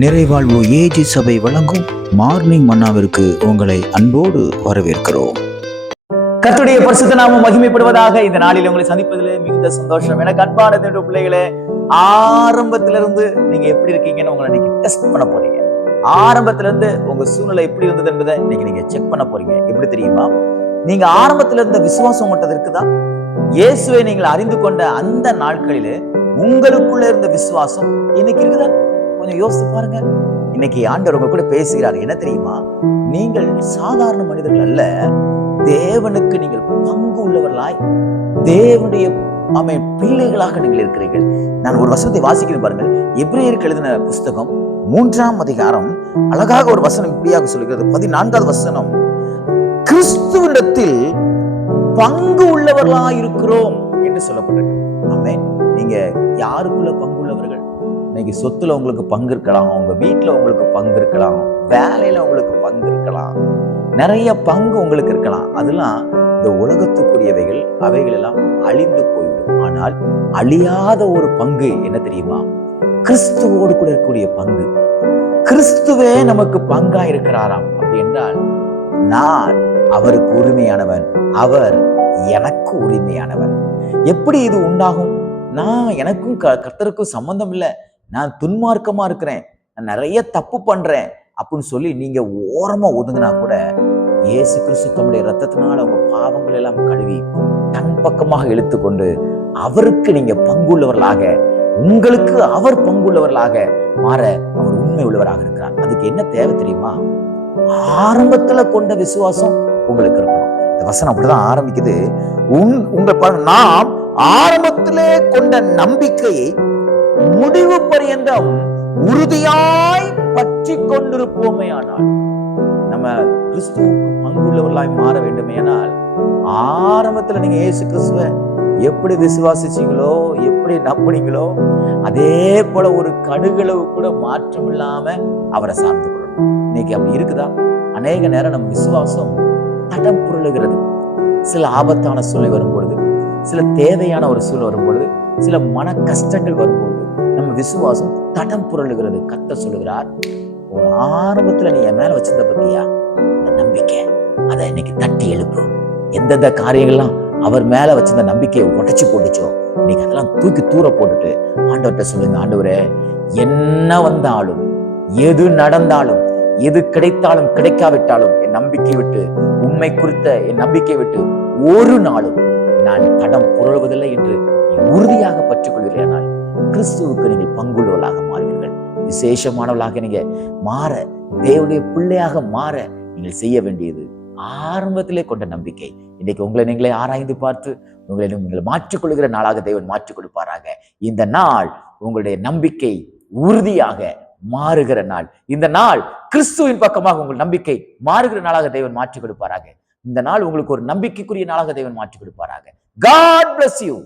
நிறைவாழ்வு AG சபை வழங்கும் morning மன்னாவிற்கு உங்களை அன்போடு வரவேற்கிறோம். கர்த்தருடைய பரிசுத்த நாமம் மகிமைப்படுவதாக. இந்த நாளில் உங்களை சந்திப்பதிலே மிகுந்த சந்தோஷம். எனக்கு அன்பான பிள்ளைகளே, ஆரம்பத்திலிருந்து நீங்க எப்படி இருக்கீங்கன்னு உங்களை இன்னைக்கு டெஸ்ட் பண்ண போறீங்க. ஆரம்பத்திலிருந்து உங்க சூழ்நிலை எப்படி இருந்தது என்பதை இன்னைக்கு நீங்க செக் பண்ண போறீங்க. எப்படி தெரியுமா? நீங்க ஆரம்பத்துல இருந்த விசுவாசம் மட்டும் இருக்குதா? இயேசுவை நீங்கள் அறிந்து கொண்ட அந்த நாட்களிலே உங்களுக்குள்ள இருந்த விசுவாசம் இன்னைக்கு இருக்குதா? கொஞ்சம் யோசித்து பாருங்க. இன்னைக்கு ஆண்டவர் உங்க கூட பேசுகிறார். என்ன தெரியுமா? நீங்கள் சாதாரண மனிதர்கள் அல்ல, தேவனுக்கு நீங்கள் பங்கு உள்ளவர்களாய் தேவனுடைய பிள்ளைகளாக நீங்கள் இருக்கிறீர்கள். நான் ஒரு வசனத்தை வாசிக்கிறேன் பாருங்கள். எபிரேயருக்கு எழுதின புஸ்தகம் 3ஆம் அதிகாரம் அழகாக ஒரு வசனம் இப்படியாக சொல்கிறது. 14வது வசனம், கிறிஸ்துவிடத்தில் பங்கு உள்ளவர்களாய் இருக்கிறோம் என்று சொல்லப்பட்டிருக்கு. ஆமென். நீங்க யாருக்குள்ள பங்கு உள்ளவர்கள்? இன்னைக்கு சொத்துல உங்களுக்கு பங்கு இருக்கலாம், உங்க வீட்டுல உங்களுக்கு பங்கு இருக்கலாம், வேலையில உங்களுக்கு பங்கு இருக்கலாம், நிறைய பங்கு உங்களுக்கு இருக்கலாம். அதெல்லாம் இந்த உலகத்துக்குரியவைகள், அவைகள் எல்லாம் அழிந்து போய்விடும். ஆனால் அழியாத ஒரு பங்கு என்ன தெரியுமா? கிறிஸ்துவோடு கூட இருக்கக்கூடிய பங்கு. கிறிஸ்துவே நமக்கு பங்கா இருக்கிறாராம். அப்படி என்றால் நான் அவருக்கு உரிமையானவன், அவர் எனக்கு உரிமையானவன். எப்படி இது உண்டாகும்? நான் எனக்கும் கர்த்தருக்கும் சம்பந்தம் இல்லை, நான் துன்மார்க்கமா இருக்கிறேன், நான் நிறைய தப்பு பண்றேன் அப்படின்னு சொல்லி நீங்க ஓரமா ஒதுங்கினா கூட இயேசு கிறிஸ்து தம்முடைய ரத்தத்தினால உங்க பாவங்கள் எல்லாம் கழுவி தன் பக்கமாக இழுத்துக்கொண்டு அவருக்கு நீங்க பங்குள்ளவர்களாக, உங்களுக்கு அவர் பங்குள்ளவர்களாக மாற அவர் உண்மை உள்ளவராக இருக்கிறார். அதுக்கு என்ன தேவை தெரியுமா? ஆரம்பத்துல கொண்ட விசுவாசம் உங்களுக்கு இருக்கணும். இந்த வசனம் அப்படிதான் ஆரம்பிக்குது. நாம் ஆரம்பத்திலே கொண்ட நம்பிக்கையை முடிவு பரியந்தம் உறுதியாய் பற்றி கொண்டிருப்போமே. ஆனால் நம்ம கிறிஸ்துவுக்கு பங்குள்ளவர்களாய் மாற வேண்டுமேனால் ஆரம்பத்துல நீங்க இயேசு கிறிஸ்துவ எப்படி விசுவாசிச்சீங்களோ, எப்படி நம்பினீங்களோ, அதே போல ஒரு கடுகளவு கூட மாற்றம் இல்லாம அவரை சார்ந்து கொள்ளணும். இன்னைக்கு அப்படி இருக்குதா? அநேக நேரம் நம்ம விசுவாசம் தடம் புரளுகிறது. சில ஆபத்தான சூழ்நிலை வரும்பொழுது, சில தேவையான ஒரு சூழ்நிலை வரும்பொழுது, சில மன கஷ்டங்கள் வரும்பொழுது நம்ம விசுவாசம் தடம் புரளுகிறது. கர்த்தர் சொல்லுகிறார், ஒரு ஆரம்பத்துல நீ என் மேல வச்சிருந்த பத்தியா இந்த நம்பிக்கை, அதை இன்னைக்கு தட்டி எழுப்பு. எந்தெந்த காரியங்கள்லாம் அவர் மேல வச்சிருந்த நம்பிக்கையை உடைச்சு போட்டுச்சோ இன்னைக்கு அதெல்லாம் தூக்கி தூர போட்டுட்டு ஆண்டவர்கிட்ட சொல்லுங்க, ஆண்டவரே, என்ன வந்தாலும், எது நடந்தாலும், எது கிடைத்தாலும் கிடைக்காவிட்டாலும் என் நம்பிக்கை விட்டு, உண்மை குறித்த என் நம்பிக்கை விட்டு ஒரு நாளும் நான் தடம் புரளுவதில்லை என்று உறுதியாக பற்றிக் கொள்கிறேனால் கிறிஸ்துவுக்கு நீங்கள் பங்குள்ளவர்களாக மாறுவீர்கள். விசேஷமானவர்களாக நீங்க மாற, தேவனுடைய பிள்ளையாக மாற நீங்கள் செய்ய வேண்டியது ஆரம்பத்திலே கொண்ட நம்பிக்கை. இன்னைக்கு உங்களை நீங்களே ஆராய்ந்து பார்த்து உங்களை நீங்கள் மாற்றிக்கொள்கிற நாளாக தேவன் மாற்றிக் கொடுப்பாராக. இந்த நாள் உங்களுடைய நம்பிக்கை உறுதியாக மாறுகிற நாள். இந்த நாள் கிறிஸ்துவின் பக்கமாக உங்கள் நம்பிக்கை மாறுகிற நாளாக தேவன் மாற்றிக் கொடுப்பாராக. இந்த நாள் உங்களுக்கு ஒரு நம்பிக்கைக்குரிய நாளாக தேவன் மாற்றிக் கொடுப்பாராக. God bless you.